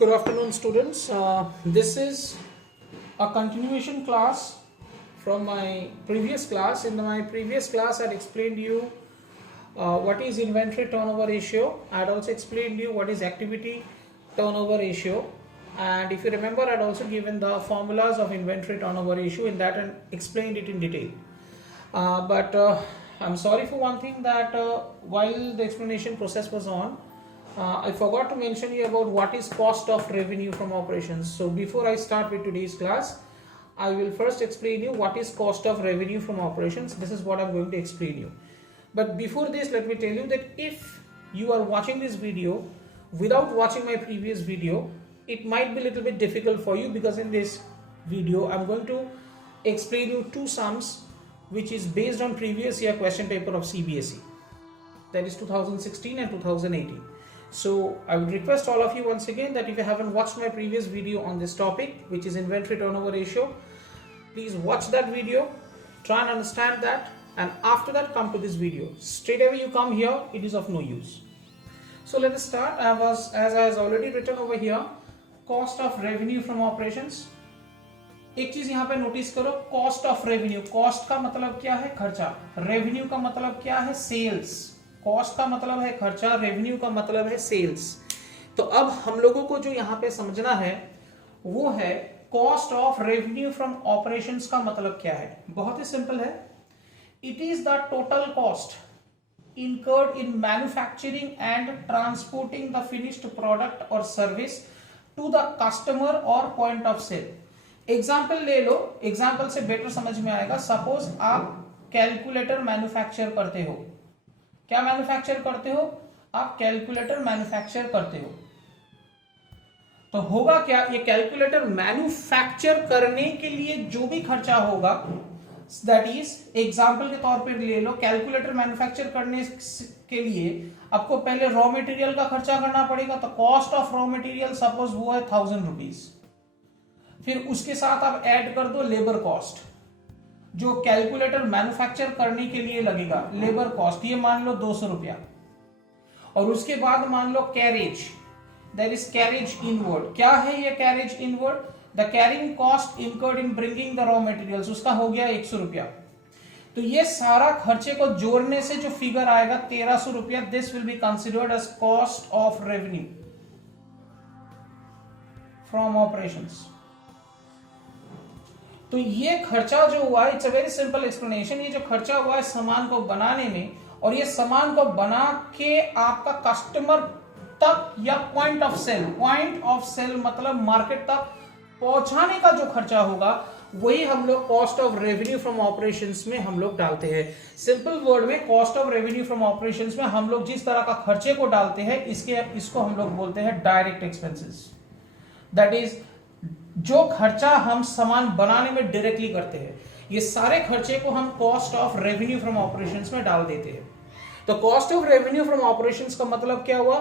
Good afternoon, students. This is a continuation class from my previous class. In my previous class, I had explained you what is inventory turnover ratio. I had also explained you what is activity turnover ratio. And if you remember, I had also given the formulas of inventory turnover ratio in that and explained it in detail. But I'm sorry for one thing that while the explanation process was on, I forgot to mention you about what is cost of revenue from operations. So before I start with today's class, I will first explain you what is cost of revenue from operations. This is what I'm going to explain you. But before this, let me tell you that if you are watching this video without watching my previous video, it might be a little bit difficult for you, because in this video I'm going to explain you two sums which is based on previous year question paper of CBSE, that is 2016 and 2018. So I would request all of you once again that if you haven't watched my previous video on this topic, which is inventory turnover ratio, please watch that video, try and understand that, and after that come to this video. Straight away you come here, it is of no use. So let us start. As I has already written over here, cost of revenue from operations. एक चीज यहाँ पे notice करो, cost of revenue. Cost का मतलब क्या है? खर्चा. रेवेन्यू का मतलब क्या है? सेल्स. कॉस्ट का मतलब है खर्चा, रेवेन्यू का मतलब है सेल्स. तो अब हम लोगों को जो यहाँ पे समझना है वो है cost of revenue from operations का मतलब क्या है. बहुत ही सिंपल है. It is the total cost incurred in manufacturing and transporting the finished product or service to the customer or point of sale. Example ले लो, एग्जाम्पल से बेटर समझ में आएगा. सपोज आप कैलकुलेटर मैन्युफैक्चर करते हो. क्या मैन्युफैक्चर करते हो? आप कैलकुलेटर मैन्युफैक्चर करते हो. तो होगा क्या? ये कैलकुलेटर मैन्युफैक्चर करने के लिए जो भी खर्चा होगा, दैट इज, एग्जाम्पल के तौर पर ले लो, कैलकुलेटर मैन्युफैक्चर करने के लिए आपको पहले रॉ मटेरियल का खर्चा करना पड़ेगा. तो cost of raw material suppose वो है 1000 रुपीज. फिर उसके साथ आप ऐड कर दो लेबर कॉस्ट, जो कैलकुलेटर मैन्युफैक्चर करने के लिए लगेगा. लेबर कॉस्ट ये मान लो 200 रुपया. और उसके बाद मान लो carriage, there is carriage inward. क्या है ये carriage inward? The carrying cost incurred in bringing the raw materials, उसका हो गया 100 रुपया. तो ये सारा खर्चे को जोड़ने से जो फिगर आएगा 1300 रुपया, this will be considered as cost of revenue from operations. तो ये खर्चा जो हुआ, it's a very simple explanation. ये जो खर्चा हुआ है सामान को बनाने में, और ये सामान को बना के आपका कस्टमर तक या पॉइंट ऑफ सेल मतलब मार्केट तक पहुंचाने का जो खर्चा होगा, वही हम लोग cost of revenue from operations में हम लोग डालते हैं. सिंपल वर्ड में cost of revenue from operations में हम लोग जिस तरह का खर्चे को डालते हैं, इसको हम लोग बोलते हैं डायरेक्ट एक्सपेंसेस. दैट इज, जो खर्चा हम सामान बनाने में डायरेक्टली करते हैं, ये सारे खर्चे को हम cost of revenue from operations में डाल देते हैं. तो cost of revenue from operations का मतलब क्या हुआ?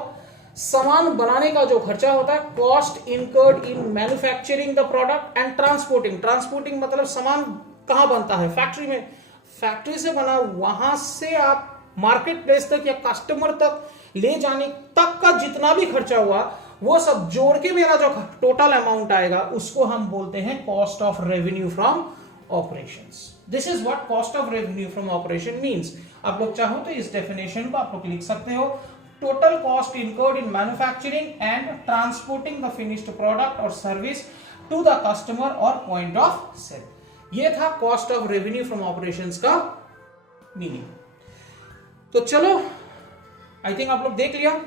सामान बनाने का जो खर्चा होता है, cost incurred in manufacturing the product and transporting मतलब सामान कहां बनता है? फैक्ट्री में. फैक्ट्री से बना, वहां से आप मार्केट प्लेस तक या कस्टमर तक ले जाने तक का जितना भी खर्चा हुआ, वो सब जोड़ के मेरा जो टोटल अमाउंट आएगा, उसको हम बोलते हैं cost of revenue from operations. This is what cost of revenue from operation means. आप लोग चाहो तो इस डेफिनेशन को आप लोग लिख सकते हो. Total cost incurred in manufacturing and transporting the finished product और सर्विस टू द कस्टमर और पॉइंट ऑफ सेल. ये था cost of revenue from operations का मीनिंग. तो चलो, आई थिंक आप लोग देख लिया.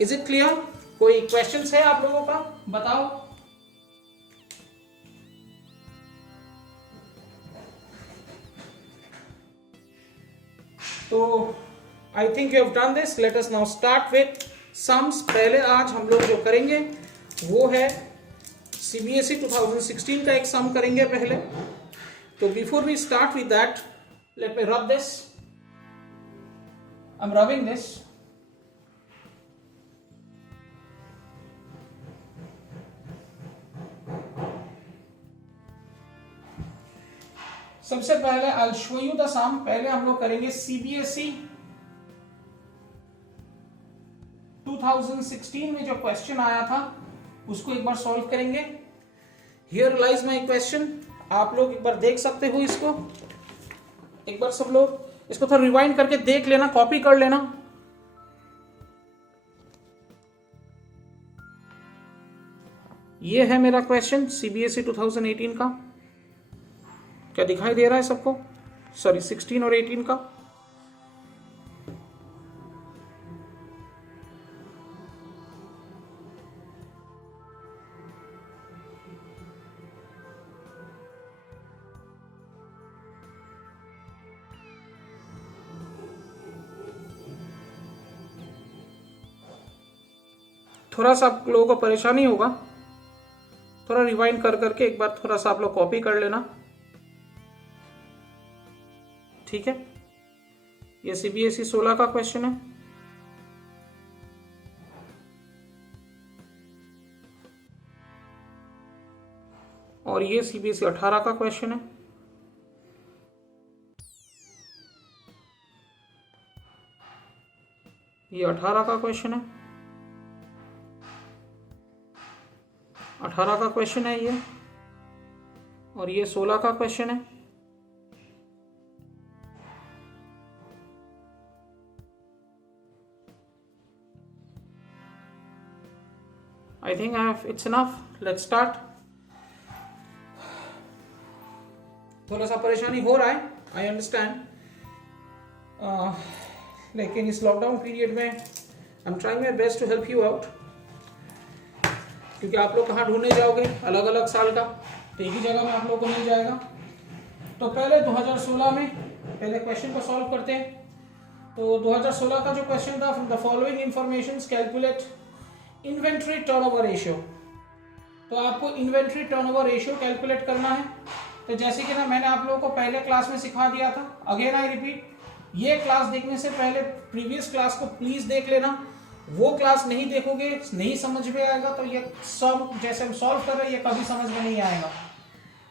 Is it clear? कोई क्वेश्चंस है आप लोगों का? बताओ. तो आई think you have done this. Let us now start with sums. पहले आज हम लोग जो करेंगे वो है सीबीएसई 2016 का एक सम करेंगे पहले. तो before we start with that, let me rub this. I am rubbing this. सबसे पहले I show you the sum. पहले हम लोग करेंगे सीबीएसई 2016 में जो क्वेश्चन आया था उसको एक बार सॉल्व करेंगे। Here lies my question. आप लोग एक बार देख सकते हो इसको, एक बार सब लोग इसको थोड़ा रिवाइंड करके देख लेना, कॉपी कर लेना। ये है मेरा क्वेश्चन सीबीएसई 2018 का। क्या दिखाई दे रहा है सबको? सॉरी 16 और 18 का। थोड़ा सा आप लोगों को परेशानी होगा, थोड़ा रिवाइंड कर करके एक बार थोड़ा सा आप लोग कॉपी कर लेना, ठीक है। ये सीबीएसई 16 का क्वेश्चन है। और ये सीबीएसई 18 का क्वेश्चन है। ये 18 का क्वेश्चन है, 18 का क्वेश्चन है ये। और ये 16 का क्वेश्चन है। I think it's enough. Let's start. थोड़ा सा परेशानी हो रहा है, आई अंडरस्टैंड, लेकिन इस लॉकडाउन पीरियड में I am trying my best to help you out, क्योंकि आप लोग कहाँ ढूंढने जाओगे अलग अलग साल का, तो एक ही जगह में आप लोगों को मिल जाएगा। तो पहले 2016 में पहले क्वेश्चन को सॉल्व करते हैं। तो 2016 का जो क्वेश्चन था, from the following information calculate inventory turnover ratio. तो आपको इन्वेंट्री टर्नओवर रेशियो कैलकुलेट करना है। तो जैसे कि ना मैंने आप लोगों को पहले क्लास में सिखा दिया था, अगेन आई रिपीट, ये क्लास देखने से पहले प्रीवियस क्लास को प्लीज देख लेना। वो क्लास नहीं देखोगे, नहीं समझ में आएगा, तो ये सब जैसे हम सॉल्व कर रहे हैं ये कभी समझ में नहीं आएगा।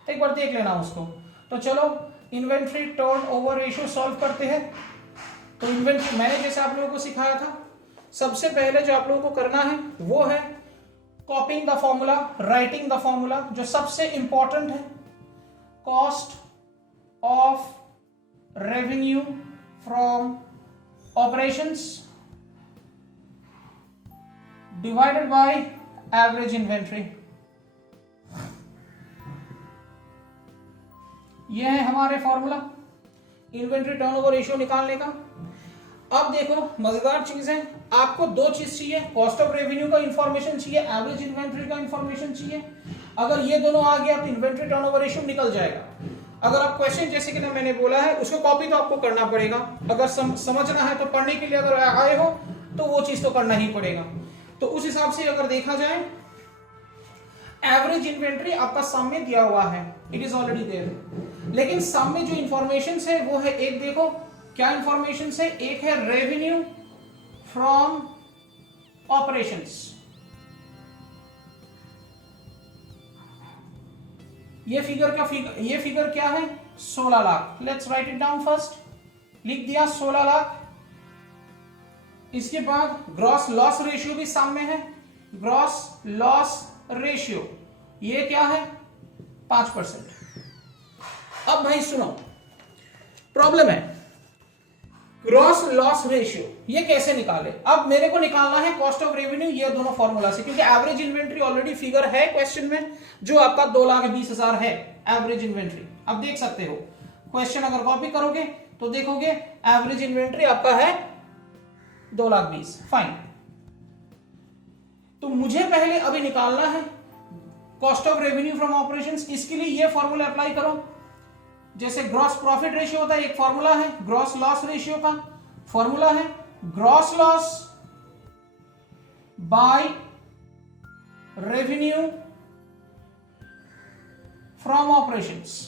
तो एक बार देख लेना उसको। तो चलो इन्वेंट्री टर्नओवर रेशियो सॉल्व करते हैं। तो इन्वेंट्री मैंने जैसे आप लोगों को सिखाया था, सबसे पहले जो आप लोगों को करना है वो है copying the formula, writing the formula, जो सबसे इंपॉर्टेंट है। Cost of revenue from operations divided by average inventory. यह है हमारे फॉर्मूला इन्वेंट्री टर्नओवर रेशियो निकालने का। अब देखो मजेदार चीज है, आपको दो चीज चाहिए, कॉस्ट ऑफ रेवेन्यू का इंफॉर्मेशन चाहिए, एवरेज इन्वेंट्री का इंफॉर्मेशन चाहिए। अगर ये दोनों आ गया तो इन्वेंट्री टर्नओवर रेशियो निकल जाएगा। अगर आप क्वेश्चन जैसे कि ना मैंने बोला है उसको कॉपी तो आपको करना पड़ेगा, अगर समझना है तो पढ़ने के लिए अगर आए हो तो वो चीज तो करना ही पड़ेगा। तो उस हिसाब से अगर देखा जाए, एवरेज इन्वेंट्री आपका सम में दिया हुआ है, इट इज ऑलरेडी देयर। लेकिन सम में जो इंफॉर्मेशन है वो है, एक देखो क्या इंफॉर्मेशन है, एक है रेवेन्यू फ्रॉम ऑपरेशंस। ये फिगर क्या है? 16 lakh. Let's write it down first. लिख दिया 16 लाख। इसके बाद ग्रॉस लॉस रेशियो भी सामने है, ग्रॉस लॉस रेशियो ये क्या है? 5%। अब भाई सुनो, प्रॉब्लम है ग्रॉस लॉस रेशियो ये कैसे निकाले। अब मेरे को निकालना है कॉस्ट ऑफ रेवेन्यू, ये दोनों फॉर्मूला से, क्योंकि एवरेज इन्वेंट्री ऑलरेडी फिगर है क्वेश्चन में जो आपका 2,20,000 है एवरेज इन्वेंट्री। अब देख सकते हो क्वेश्चन अगर कॉपी करोगे तो देखोगे एवरेज इन्वेंट्री आपका है 2,20,000। फाइन। तो मुझे पहले अभी निकालना है cost of revenue from operations. इसके लिए ये फॉर्मूला अप्लाई करो। जैसे ग्रॉस प्रॉफिट रेशियो होता है, एक फॉर्मूला है, ग्रॉस लॉस रेशियो का फॉर्मूला है gross loss by revenue from operations.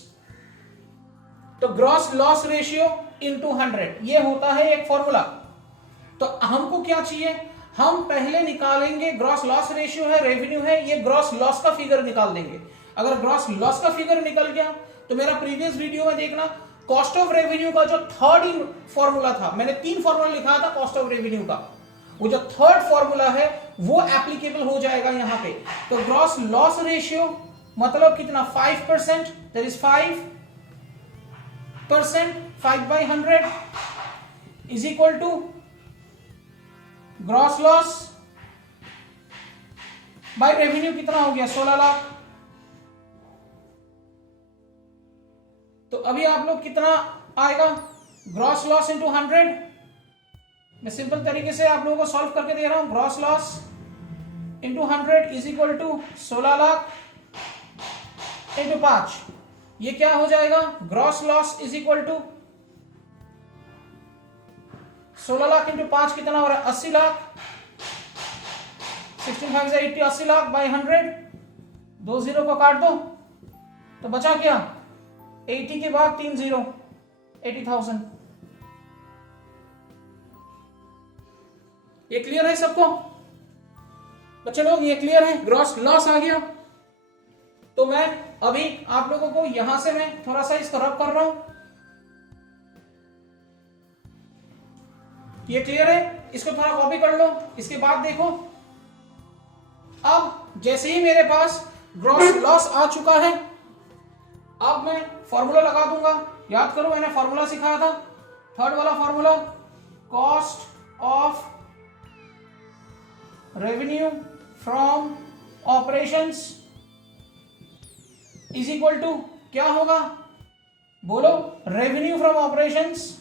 तो ग्रॉस लॉस रेशियो इनटू 100 ये होता है एक फॉर्मूला। तो हमको क्या चाहिए, हम पहले निकालेंगे ग्रॉस लॉस रेशियो है, रेवेन्यू है, ये ग्रॉस लॉस का फिगर निकाल देंगे। अगर ग्रॉस लॉस का फिगर निकल गया तो मेरा प्रीवियस वीडियो में देखना, कॉस्ट ऑफ रेवेन्यू का जो थर्ड फॉर्मूला था, मैंने 3 फॉर्मूला लिखा था कॉस्ट ऑफ रेवेन्यू का, वो जो थर्ड फॉर्मूला है वो एप्लीकेबल हो जाएगा यहां पे। तो ग्रॉस लॉस रेशियो मतलब कितना 5%, that is 5%, 5/100 is equal to gross loss by revenue कितना हो गया 16 लाख। तो अभी आप लोग कितना आएगा ग्रॉस लॉस इंटू 100। मैं सिंपल तरीके से आप लोगों को सॉल्व करके दे रहा हूं। Gross loss into 100 is equal to 16 lakh into 5। ये क्या हो जाएगा gross loss is equal to 16 lakh into 5 कितना हो रहा है 80 लाख। 16 5 80, 80 लाख बाय 100, 2 जीरो को काट दो तो बचा क्या 80 के बाद 3 जीरो 80,000। ये क्लियर है सबको बच्चे लोग? ये क्लियर है? ग्रॉस लॉस आ गया। तो मैं अभी आप लोगों को यहां से मैं थोड़ा सा इसको रब कर रहा हूं। ये क्लियर है? इसको थोड़ा कॉपी कर लो। इसके बाद देखो, अब जैसे ही मेरे पास ग्रॉस लॉस आ चुका है, अब मैं फॉर्मूला लगा दूंगा। याद करो मैंने फॉर्मूला सिखाया था, थर्ड वाला formula, cost of revenue from operations is equal to क्या होगा बोलो, revenue from operations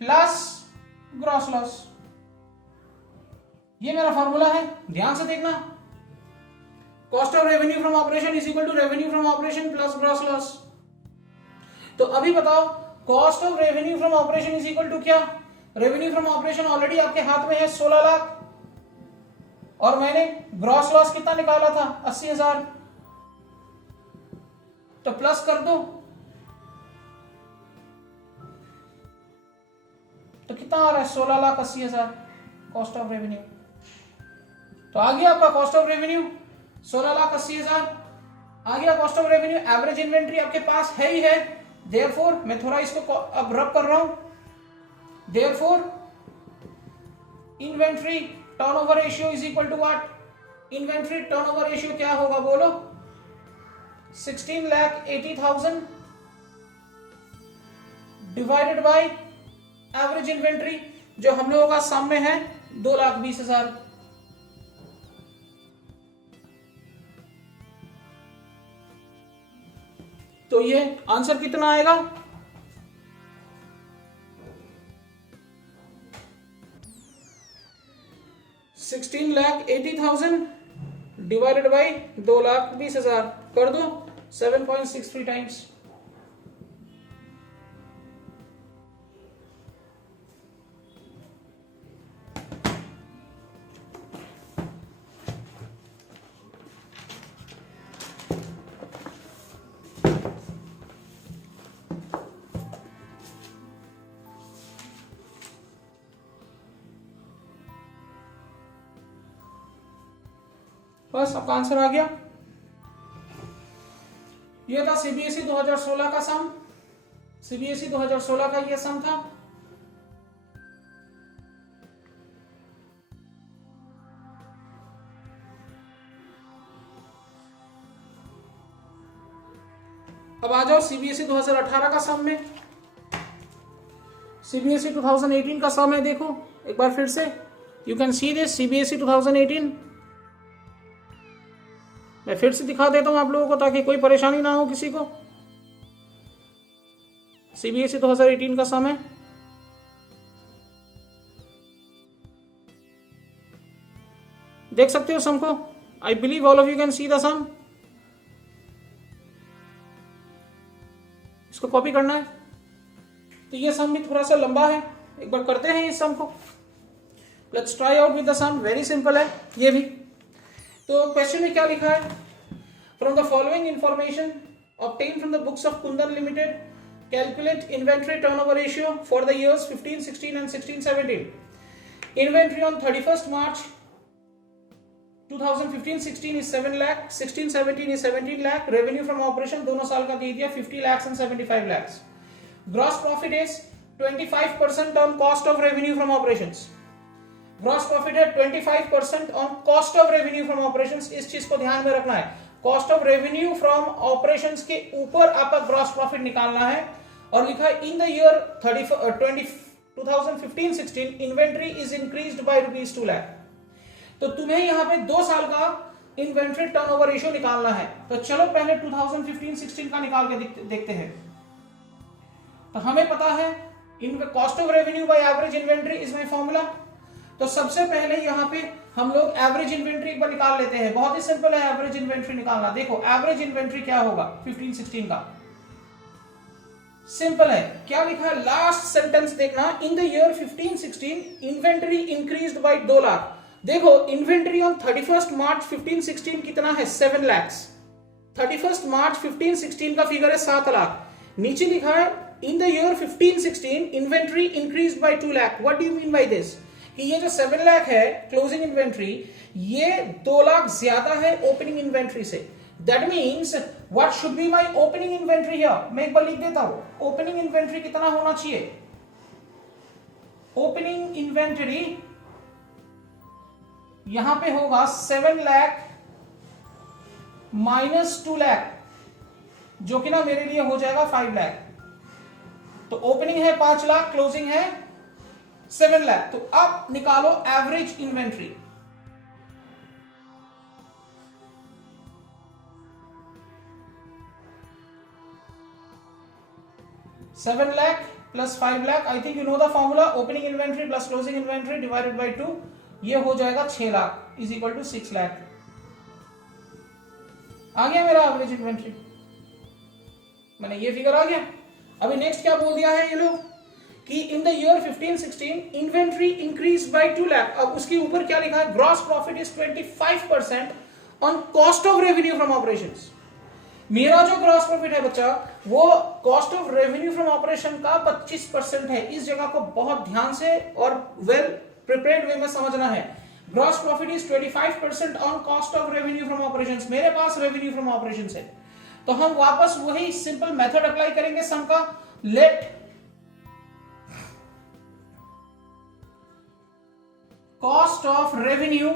plus gross loss. ये मेरा फॉर्मूला है, ध्यान से देखना। Cost of revenue from operation is equal to revenue from operation plus gross loss. तो अभी बताओ cost of revenue from operation is equal to क्या? रेवेन्यू फ्रॉम ऑपरेशन ऑलरेडी आपके हाथ में है 16 लाख, और मैंने ग्रॉस लॉस कितना निकाला था 80,000। तो प्लस कर दो तो कितना आ रहा है 16,80,000 कॉस्ट ऑफ रेवेन्यू। तो आ गया आपका कॉस्ट ऑफ रेवेन्यू 16,80,000 आ गया cost of revenue. Average inventory आपके पास है ही है, देयरफॉर मैं थोड़ा इसको अब रब कर रहा हूं। Therefore inventory turnover ratio is equal to what? Inventory turnover ratio क्या होगा बोलो? 16,80,000 डिवाइडेड बाय एवरेज इन्वेंट्री जो हम लोगों का सामने है 2,20,000। तो ये आंसर कितना आएगा? 16,80,000 डिवाइडेड बाई 2,20,000 कर दो 7.63 टाइम्स। बस आपका आंसर आ गया। ये था सीबीएसई 2016 का सम। सीबीएसई 2016 का ये सम था। अब आ जाओ सीबीएसई 2018 का सम में। सीबीएसई 2018 का सम है, देखो एक बार फिर से। You can see this CBSE 2018। मैं फिर से दिखा देता हूं आप लोगों को ताकि कोई परेशानी ना हो किसी को। सीबीएसई 2018 का सम है। देख सकते हो सम को? I believe all of you can see the sum. इसको कॉपी करना है। तो ये सम भी थोड़ा सा लंबा है, एक बार करते हैं इस सम को। Let's try out with the sum. Very simple है ये भी। तो क्वेश्चन में क्या लिखा है? From the following information obtained from the books of Kundan Limited, calculate inventory turnover ratio for the years 15, 16 and 16, 17. Inventory on 31st March 2015, 16 is 7 lakh, 16, 17 is 17 lakh. Revenue from operation दोनों साल का दे दिया 50 lakhs and 75 lakhs. Gross profit is 25% on cost of revenue from operations. Gross profit है 25% on cost of revenue from operations. इस चीज को ध्यान में रखना है, cost of revenue from operations के ऊपर आपका ग्रॉस प्रॉफिट निकालना है। और लिखा है in the year 2015-16 inventory is increased by ₹2 lakh. तो तुम्हें यहां पे 2 साल का इन्वेंट्री टर्नओवर रेशियो निकालना है। तो चलो पहले 2015-16 का निकाल के देखते हैं। तो हमें पता है in cost of revenue by average inventory is my formula. तो सबसे पहले यहां पे हम लोग एवरेज इन्वेंट्री एक बार निकाल लेते हैं। बहुत ही सिंपल है एवरेज इन्वेंट्री निकालना। देखो एवरेज इन्वेंट्री क्या होगा 15-16 का, सिंपल है। क्या लिखा है लास्ट सेंटेंस देखना, in the year 15-16 inventory increased by 2 lakh. देखो इन्वेंट्री ऑन 31 मार्च 15-16 कितना है 7 लाख। 31 मार्च 15-16 का फिगर है 7 लाख। नीचे लिखा है in the year 15-16 inventory increased by 2 lakh. What do you mean by this, कि ये जो 7 लाख है क्लोजिंग इन्वेंट्री, ये 2 लाख ज्यादा है ओपनिंग इन्वेंट्री से। That means what should be my opening inventory here. मैं एक बार लिख देता हूं, ओपनिंग इन्वेंट्री कितना होना चाहिए। ओपनिंग इन्वेंट्री यहां पे होगा 7 लाख माइनस 2 लाख, जो कि ना मेरे लिए हो जाएगा 5 लाख। तो ओपनिंग है 5 लाख, क्लोजिंग है 7 लाख। तो अब निकालो average inventory. $7 lakh plus $5 lakh, I think you know the formula, opening inventory plus closing inventory divided by 2, ये हो जाएगा 6 lakh is equal to 6 lakh. आ गया मेरा एवरेज इन्वेंट्री, मैंने ये फिगर आ गया। अभी नेक्स्ट क्या बोल दिया है ये लोग कि in the year 15-16 inventory increase by 2 lakh. अब उसके ऊपर क्या लिखा है, gross profit is 25% on cost of revenue from operations. मेरा जो ग्रॉस प्रॉफिट है बच्चा, वो cost of revenue from operation का 25% है। इस जगह को बहुत ध्यान से और वेल प्रिपेयर्ड वे में समझना है। Gross profit is 25% on cost of revenue from operations. मेरे पास रेवेन्यू फ्रॉम ऑपरेशंस है, तो हम वापस वही सिंपल मेथड अप्लाई करेंगे सम का। Let cost of revenue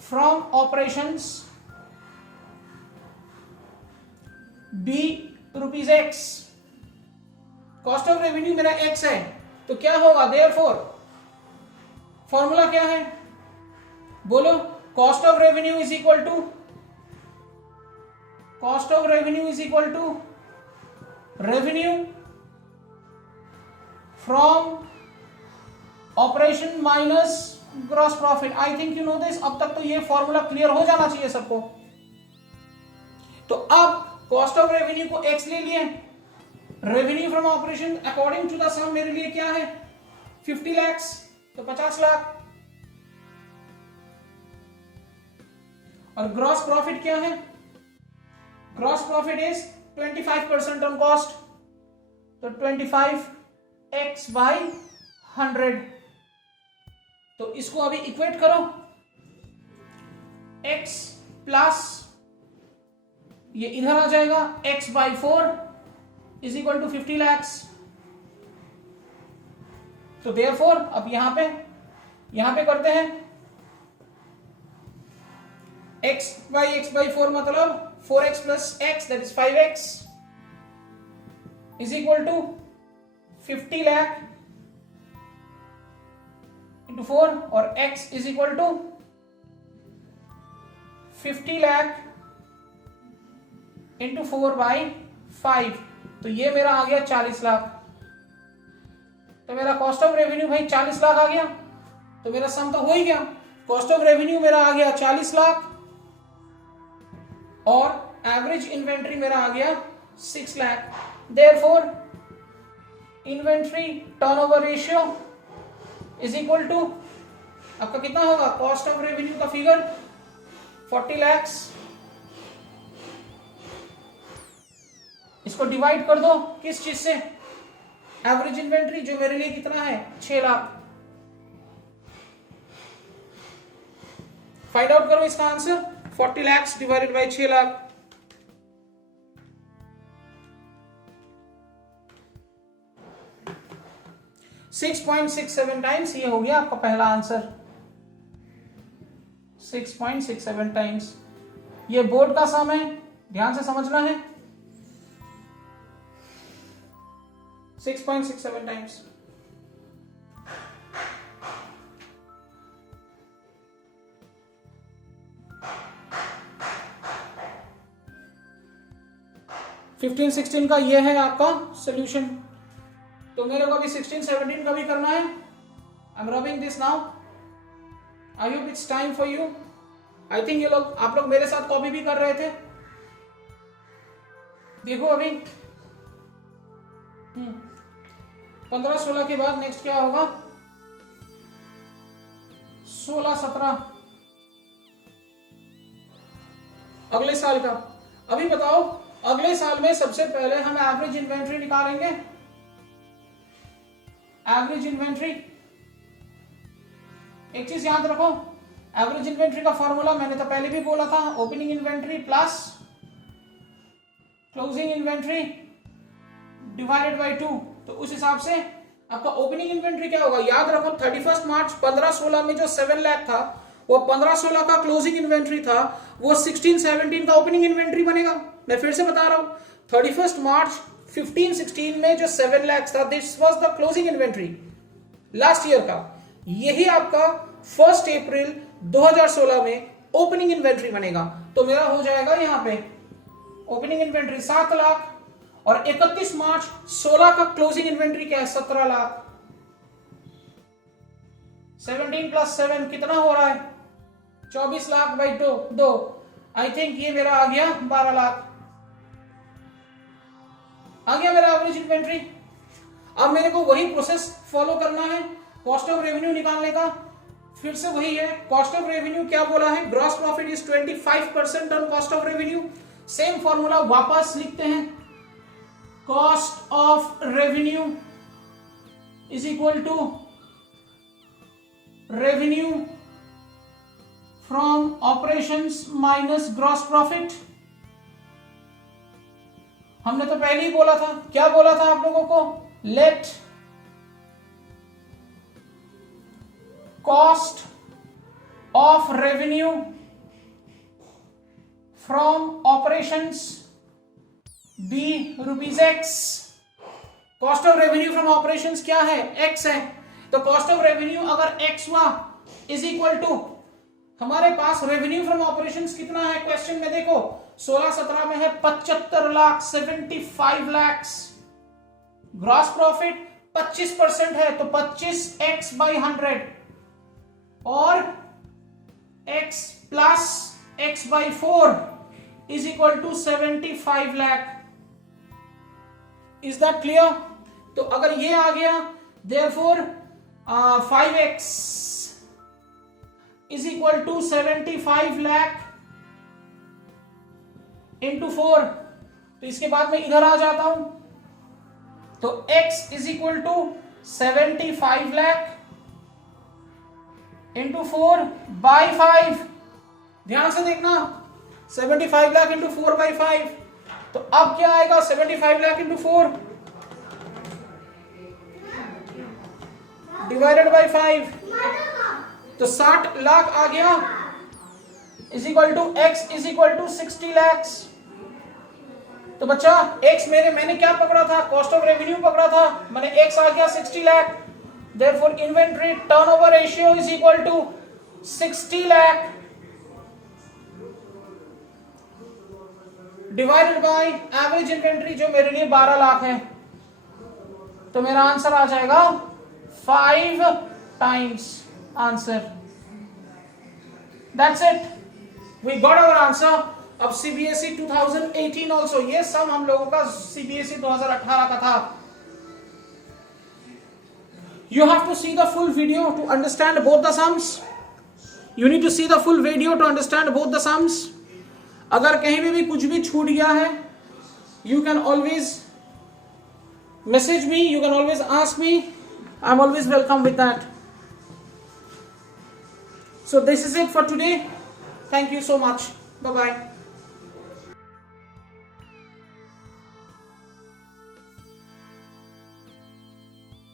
from operations be ₹X। Cost of revenue मेरा X है, तो क्या होगा, देयरफॉर फॉर्मूला क्या है बोलो, cost of revenue is equal to revenue from operation minus gross profit. I think you know this. अब तक तो ये फॉर्मूला क्लियर हो जाना चाहिए सबको। तो अब कॉस्ट ऑफ रेवेन्यू को X ले लिए, revenue from operation according to the sum मेरे लिए क्या है 50 लाख, तो 50 लाख। और ग्रॉस प्रॉफिट क्या है, gross profit is 25% on cost, तो 25x बाई 100। तो इसको अभी इक्वेट करो, x प्लस ये इधर आ जाएगा x by 4 is equal to 50 lakh. तो देयरफॉर अब यहां पे करते हैं x बाई 4 मतलब 4x plus x that is 5x is equal to 50 lakh into 4 और x is equal to 50 lakh into 4 by 5। तो ये मेरा आ गया 40 लाख। तो मेरा कॉस्ट ऑफ रेवेन्यू भाई 40 लाख आ गया। तो मेरा सम तो हो ही गया, कॉस्ट ऑफ रेवेन्यू मेरा आ गया 40 लाख और एवरेज इन्वेंट्री मेरा आ गया 6 lakh. Therefore inventory turnover ratio is equal to आपका कितना होगा, कॉस्ट ऑफ रेवेन्यू का फिगर 40 लाख, इसको डिवाइड कर दो किस चीज से, एवरेज इन्वेंट्री जो मेरे लिए कितना है 6 लाख। फाइंड आउट करो इसका answer, 40 lakh divided bye 6 lakh. 6.67 times, ये हो गया आपका पहला आंसर, 6.67 टाइम्स। ये बोर्ड का सम है, ध्यान से समझना है, 6.67 टाइम्स। फिफ्टीन 16 का ये है आपका सोल्यूशन। तो मेरे को अभी 16 17 का भी करना है। आई am rubbing this now, I hope it's time for you. I think ये लोग, आप लोग मेरे साथ कॉपी भी कर रहे थे, देखो अभी 15 16 के बाद नेक्स्ट क्या होगा, 16 17 अगले साल का। अभी बताओ, अगले साल में सबसे पहले हम एवरेज इन्वेंट्री निकालेंगे। एवरेज इन्वेंट्री, एक चीज याद रखो, एवरेज इन्वेंट्री का फॉर्मूला मैंने तो पहले भी बोला था, opening inventory plus closing inventory divided by 2। तो उस हिसाब से आपका ओपनिंग इन्वेंट्री क्या होगा, याद रखो 31 मार्च 15 16 में जो 7 लाख था, वो 15 16 का क्लोजिंग इन्वेंट्री था, वो 16 17 का ओपनिंग इन्वेंट्री बनेगा। मैं फिर से बता रहा हूं, 31 मार्च 15 16 में जो 7 लाख था, this was the closing inventory last year का। यही आपका 1 अप्रैल 2016 में ओपनिंग इन्वेंट्री बनेगा। तो मेरा हो जाएगा यहां पे ओपनिंग इन्वेंट्री 7 लाख और 31 मार्च 16 का क्लोजिंग इन्वेंट्री क्या है, 17 लाख। 17 प्लस 7 कितना हो रहा है, 24 लाख बाई 2। आई थिंक ये मेरा आ गया 12 लाख, आ गया मेरा एवरेज इन्वेंट्री। अब मेरे को वही प्रोसेस फॉलो करना है कॉस्ट ऑफ रेवेन्यू निकालने का। फिर से वही है, कॉस्ट ऑफ रेवेन्यू क्या बोला है, gross profit is 25% on cost of revenue. Same formula वापस लिखते हैं, cost of revenue is equal to revenue from operations minus gross profit. हमने तो पहले ही बोला था, क्या बोला था आप लोगों को, let cost of revenue from operations be ₹X। Cost of revenue from operations क्या है, X है। तो कॉस्ट ऑफ रेवेन्यू अगर X हुआ इज इक्वल टू, हमारे पास रेवेन्यू फ्रॉम ऑपरेशंस कितना है क्वेश्चन में, देखो 16 17 में है 75 लाख, 75 लाख। ग्रॉस प्रॉफिट 25% है, तो 25x बाई 100 और x plus x by 4 is equal to 75 lakh. Is that clear? तो अगर ये आ गया, therefore 5x is equal to 75 lakh into 4। तो इसके बाद मैं इधर आ जाता हूं, तो x is equal to 75 lakh into 4 by 5। ध्यान से देखना, 75 लाख इंटू 4 बाई 5। तो अब क्या आएगा, 75 लाख इंटू 4 डिवाइडेड बाई 5, तो 60 लाख आ गया, is equal to x is equal to 60 lakh. तो बच्चा x मैंने क्या पकड़ा था, कॉस्ट ऑफ रेवेन्यू पकड़ा था, मैंने x आ गया 60 lakh. Therefore inventory turnover ratio is equal to 60 lakh divided by average inventory जो मेरे लिए 12 लाख है। तो मेरा आंसर आ जाएगा 5 times answer. That's it, we got our answer. अब सीबीएसई 2018 ऑल्सो, ये सब हम लोगों का सीबीएसई 2018 का था। You have to see the full video to understand both the sums. You need to see the full video to understand both the sums. अगर कहीं भी कुछ भी छूट गया है, you can always message me, you can always ask me. I'm always welcome with that. So this is it for today. Thank you so much. Bye bye.